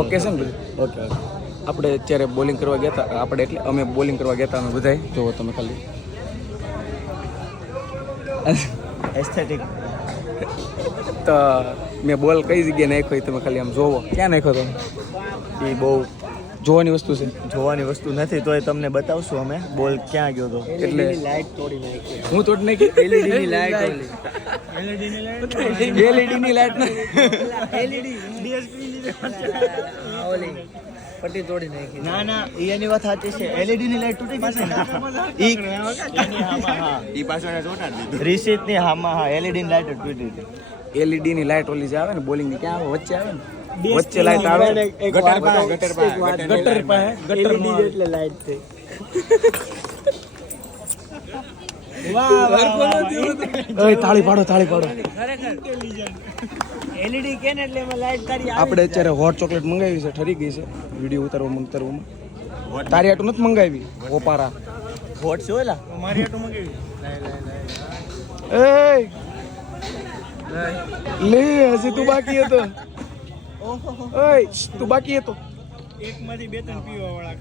Okay છે ને બધું? Okay okay. આપણે અત્યારે બોલિંગ કરવા ગયા હતા, આપણે એટલે અમે બોલિંગ કરવા ગયા હતા અમે બધાય. જુઓ તમે ખાલી એસ્થેટિક. તો મેં બોલ કઈ જગ્યાએ નાખ્યો એ તમે ખાલી આમ જોવો. ક્યાં નાખ્યો તમે? એ બહુ જોવાની વસ્તુ છે. જોવાની વસ્તુ નથી, તોય તમને બતાવશું અમે બોલ ક્યાં ગયો હતો. એટલે લાઈટ તોડી નાખી. હું તોડ નાખી LED ની લાઈટ LED ની લાઈટ ને પટ્ટી તોડી નાખી. ના ના એની વાત સાચી છે. LED ની લાઈટ તૂટી ગઈ છે ને ઈ પાછળ ચોટાડી દીધું. રિસીટ ની હા LED ની લાઈટ તૂટી હતી. LED ની લાઈટ ઓલી જે આવે ને બોલિંગ ની ક્યાં આવે? વચ્ચે આવે ને, વચ્ચે લાઈટ આવે. ગટર પાસે LED એટલે લાઈટ થઈ. તાળી પાડો LED કે ને એટલે એમાં લાઈટ તારી આપણે અત્યારે હોટ ચોકલેટ મંગાવી છે, ઠરી ગઈ છે વિડીયો ઉતારવામાં. તારી આટું નથી મંગાવી ઓપારા હોટ છે ઓલા મારી આટો મંગાવી. લે હજી તું બાકી હતો. તું બાકી હતો. એક માંથી બે ત્રણ પીવા વાળા.